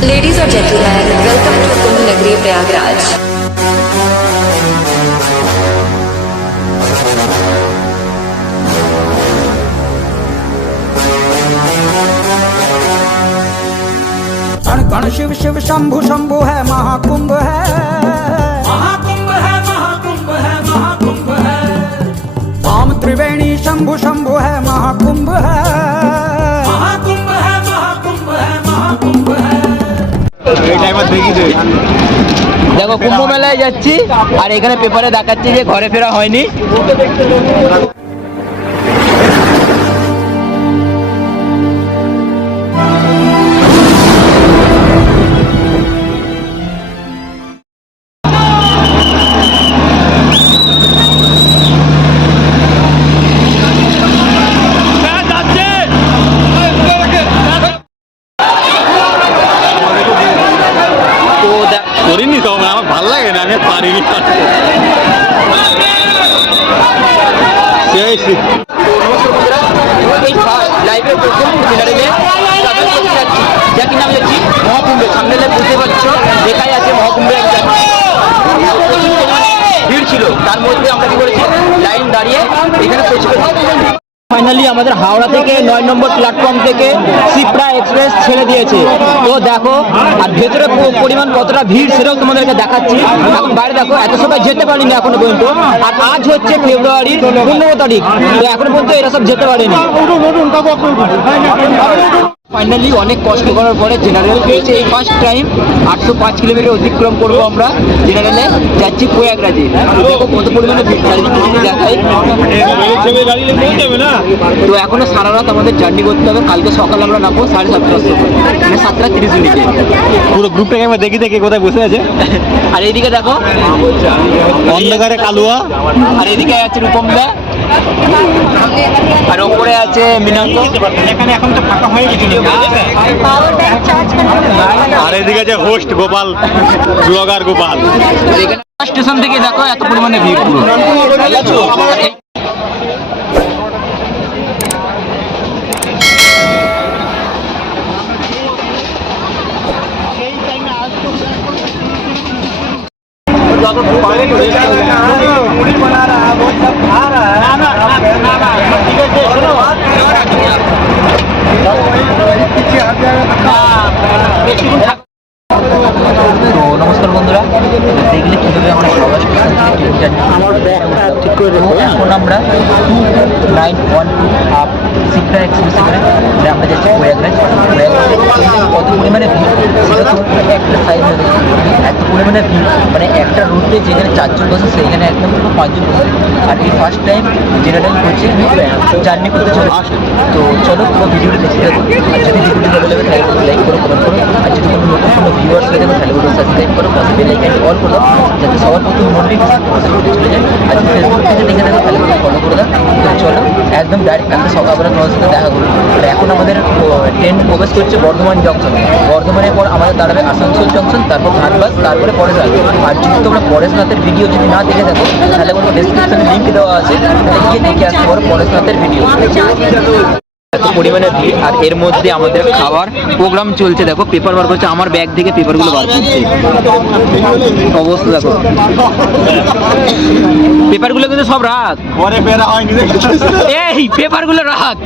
Ladies and gentlemen, welcome to Kumbh Nagri Prayagraj. कण कण शिव शिव शंभु शंभु है महाकुंभ है, महाकुंभ है, महाकुंभ है, महाकुंभ है। राम त्रिवेणी शंभु शंभु है महाकुंभ है, महाकुंभ है, महाकुंभ है, महाकुंभ है। দেখো কুম্ভ মেলায় যাচ্ছি আর এখানে পেপারে দেখাচ্ছি যে ঘরে ফেরা হয়নি। করিনি তো আমার ভালো লাগে না, আমি পারিনি। মহাকুম্ভে সামনে বুঝতে পারছো, দেখাই আছে মহাকুম্ভে ভিড় ছিল, তার মধ্যে আমরা কি করেছি লাইন দাঁড়িয়ে এখানে পৌঁছে। ফাইনালি আমাদের হাওড়া থেকে 9 নম্বর প্ল্যাটফর্ম থেকে শিপ্রা এক্সপ্রেস ছেড়ে দিয়েছে। তো দেখো আর ভেতরে পরিমাণ কতটা ভিড় সেটাও তোমাদেরকে দেখাচ্ছি। এখন বাইরে দেখো, এত সময় যেতে পারিনি এখনো পর্যন্ত। আর আজ হচ্ছে ফেব্রুয়ারির 15 তারিখ, তো এখনো পর্যন্ত এরা সব যেতে পারেনি। ফাইনালি অনেক কষ্ট করার পরে জেনারেল পেয়েছে এই ফার্স্ট টাইম। 805 কিলোমিটার অতিক্রম করবো আমরা জেনারেলে, যাচ্ছি প্রয়াগরাজে। দেখো কত পরিমাণে দেখাই। তো এখনো সারা রাত আমাদের জার্নি করতে হবে। কালকে সকালে আমরা নামবো 7:30 সময়, মানে 7:30 মিনিটে। পুরো গ্রুপটাকে আমরা দেখি দেখি কোথায় বসে আছে। আর এইদিকে দেখো অন্ধকারে কালুয়া, আর এদিকে আছে রূপমদা, আর ওপরে আছে মিনাঙ্ক। এখানে এখন তো ফাঁকা হয়ে গেছে। আর এদিকে আছে host Gopal, blogger Gopal. Station থেকে দেখো এত পরিমাণে ভিড় পুরো। তো নমস্কার বন্ধুরা, দেখলে কীভাবে আমরা সবাই ঠিক করে দেবো। এখন আমরা 2912 আপ শিপ্রা এক্সপ্রেস করে আমরা যাচ্ছি প্রয়াগরাজ। কত পরিমাণে ভিড় সেটা তো একটা সাইড হয়ে গেছে, এত পরিমাণে ভিড়, মানে একটা রুটে যেখানে 4 জন বসে সেইখানে একদম পুরো 5 জন বসে। আর এই ফার্স্ট টাইম জেনারেল করছে জার্নি করতে চলে আসে। তো চলো পুরো ভিডিওটা দেখতে থাকো। আর যদি ভিডিওটি ভালো লাগে তাহলে লাইক করো, কমেন্ট করো। আর যদি কোনো নতুন কোনো ভিউয়ার্স হয়ে থাকে তাহলে কোনো সাবস্ক্রাইব করো, পাশে বেল আইকনটি অল করে দাও যাতে সবার প্রথম নোটিফিকেশন তোমাদের কাছে চলে যায়। আর যদি ফেসবুক থেকে দেখে থাকো তাহলে ফলো করে দাও। তো চলো একদম ডাইরেক্ট কালকে সকালবেলা তোমাদের সাথে দেখা করবো। আর এখন আমাদের ট্রেন প্রবেশ করছে বর্ধমান জংশন। বর্ধমানের পর আমাদের দাঁড়াবে আসানসোল জংশন, তারপর ধানবাদ, তারপরে পরেশনাথ। আর যদি তোমরা পরেশনাথের ভিডিও যদি না দেখে থাকো তাহলে কোনো ডেসক্রিপশনে লিঙ্ক দেওয়া আছে, তাহলে গিয়ে দেখে আসতে পারো পরেশনাথের ভিডিও। এত পরিমাণে ভিড়, আর এর মধ্যে আমাদের খাবার প্রোগ্রাম চলছে। দেখো পেপার বার করছে, আমার ব্যাগ থেকে পেপারগুলো বার করছে। অবস্থা দেখো, পেপারগুলো কিন্তু সব রাত, এই পেপারগুলো রাত।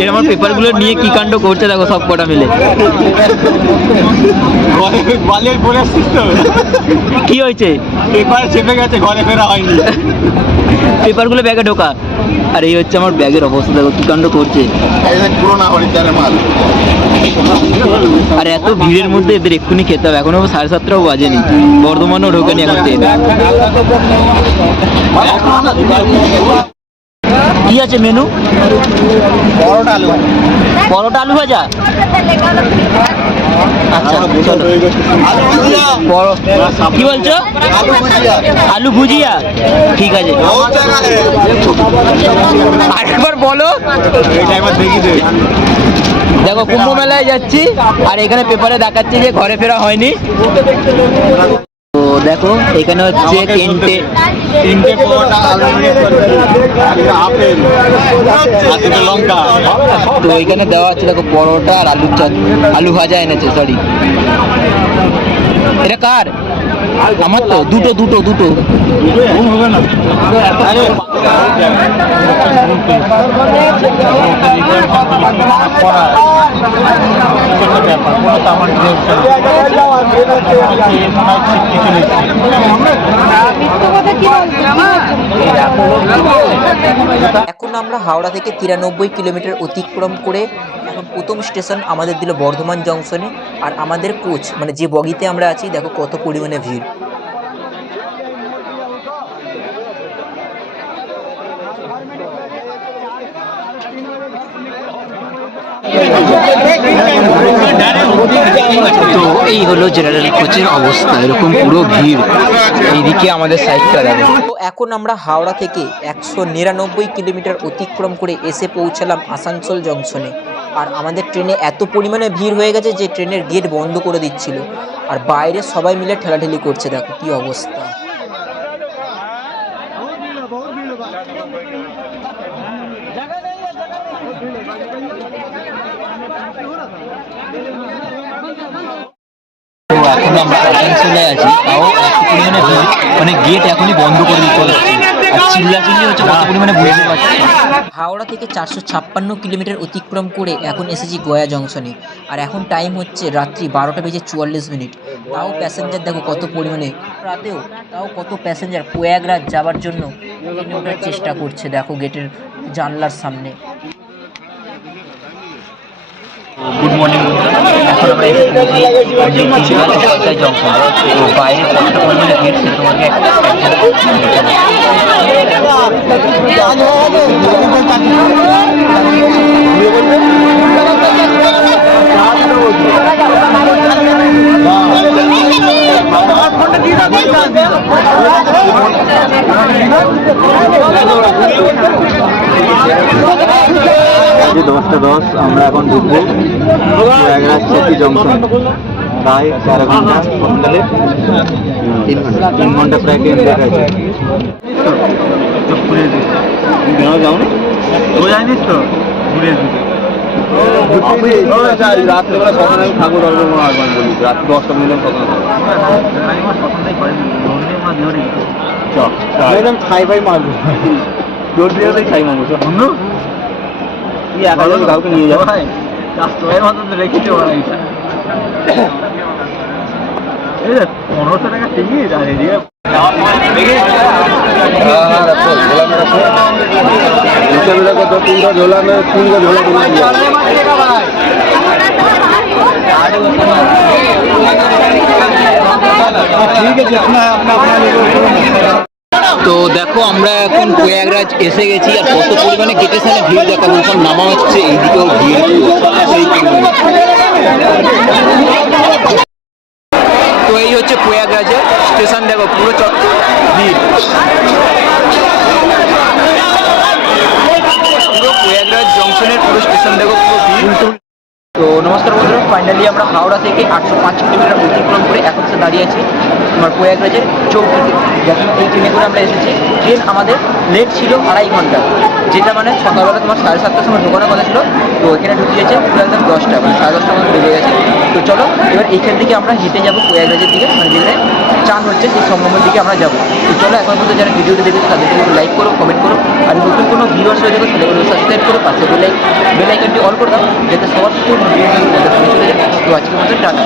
এর আমার পেপারগুলো নিয়ে কি কাণ্ড করছে দেখো সব কটা মিলে। কি হয়েছে? পেপার চেপে গেছে, ঘরে ফেরা হয়নি। পেপারগুলো ব্যাগে ঢোকা। আর এই হচ্ছে আমার ব্যাগের অবস্থা দেখো কি কাণ্ড করছে। আর এত ভিড়ের মধ্যে এদের এক্ষুনি খেতে হবে, এখনো 7:30 বাজেনি, বর্ধমানও ঢোকেনি এখন ট্রেন। কি আছে মেনু? পরোটা আলু, পরোটা আলু ভাজা। আচ্ছা কি বলছো? আলু ভুজিয়া, ঠিক আছে। আরেকবার বলো। দেখো কুম্ভ মেলায় যাচ্ছি আর এখানে পেপারে দেখাচ্ছি যে ঘরে ফেরা হয়নি। তো দেখো এখানে হচ্ছে তিনটে পরোটা আলু নিয়ে একটা আপেল আর দুটো লঙ্কা। তো এখানে দেওয়া আছে দেখো পরোটা আর আলু ভাজা এনেছে, সরি এটা কার? আমার তো দুটো দুটো দুটো হবে না আরে এখন আমরা হাওড়া থেকে 93 কিলোমিটার অতিক্রম করে এখন প্রথম স্টেশন আমাদের দিল বর্ধমান জংশনে। আর আমাদের কোচ মানে যে বগিতে আমরা আছি দেখো কত পরিমাণে ভিড়। তো এই হলো জেনারেল কোচের অবস্থা, এরকম পুরো ভিড়। এইদিকে আমাদের সাইডটা দেখো। তো এখন আমরা হাওড়া থেকে 199 কিলোমিটার অতিক্রম করে এসে পৌঁছালাম আসানসোল জংশনে। আর আমাদের ট্রেনে এত পরিমাণে ভিড় হয়ে গেছে যে ট্রেনের গেট বন্ধ করে দিচ্ছিল, আর বাইরে সবাই মিলে ঠেলাঠেলি করছে, দেখো কি অবস্থা। তো এখন আমরা আসানসোলে আছি, তাও এত পরিমাণে ভিড়, মানে গেট এখনই বন্ধ করে দিতে হচ্ছে। আর চিল্লাচিল্লি হচ্ছে কত পরিমাণে বুঝতে পারছি। হাওড়া থেকে 456 কিলোমিটার অতিক্রম করে এখন এসেছি গয়া জংশনে। আর এখন টাইম হচ্ছে রাত্রি 12:44। তাও প্যাসেঞ্জার দেখো কত পরিমাণে, রাতেও তাও কত প্যাসেঞ্জার প্রয়াগরাজ যাওয়ার জন্য ট্রেনে ওঠার চেষ্টা করছে, দেখো গেটের জানলার সামনে। গুড মর্নিং, এখন আমরা এসে পৌঁছেছি জংশন। তো বাইরে কতটা পরিমাণে ভিড় সে তোমাকে আজকে 10:10 আমরা এখন ঢুকবো প্রয়াগরাজ সিটি জংশন। প্রায় 4 ঘন্টা, সকালে 3 ঘন্টা প্রায় ট্রেন দেখাচ্ছে। কেন যাও না? ও জানিস তো ঘুরে রাত্রেবেলা সকালে ঠাকুর রাত 10টা মিলে সকাল ছাই ফাই মারবো, জোর দিয়ে ছাই মারবো বন্ধু। তুই একা যাবি, কাউকে নিয়ে যাবো? কাস্টমারের মতন রেখেছে ওরা। এই 1500 টাকা টিকিট আর এদিকে झोला में 3 का झोला ठीक है, जितना है अपना अपना लेकर। তো দেখো আমরা এখন প্রয়াগরাজ এসে গেছি। আর কত পরিমাণে গেটের সামনে ভিড় দেখা বলছিলাম, নামা হচ্ছে এইদিকেও ভিড়। তো এই হচ্ছে প্রয়াগরাজের স্টেশন, দেখো পুরো চত্বর ভিড়। পুরো প্রয়াগরাজ জংশনের পুরো স্টেশন দেখো পুরো ভিড়। তো নমস্কার বন্ধুরা, ফাইনালি আমরা হাওড়া থেকে 805 কিলোমিটার অতিক্রম করে এখন সে দাঁড়িয়ে আছি তোমার প্রয়াগরাজের চৌকিতে। যখন এই ট্রেনে করে আমরা এসেছি, ট্রেন আমাদের লেট ছিল 2.5 ঘন্টা, যেটা মানে সকালবেলা তোমার 7:30টার সময় ঢোকানোর কথা ছিল। তো এখানে ঢুকিয়েছে পুরো একদম 10টা, মানে 10:30টার মতো বেজে গেছে। তো চলো এবার এইখান থেকে আমরা হেঁটে যাবো প্রয়াগরাজের দিকে, মানে যেখানে চান হচ্ছে সেই সঙ্গমের দিকে আমরা যাবো। তো চলো এখন পর্যন্ত যারা ভিডিওটি দেখেছে তাদেরকে একটু লাইক করো, কমেন্ট করো। আর নতুন কোনো ভিউয়ার্স হয়ে যাবে তাদেরকে সাবস্ক্রাইব করো, পাশে বেল আইকনটি অল করে দাও, যাতে সবার থেকে চলে যায়। তো আজকের মতো টাটা।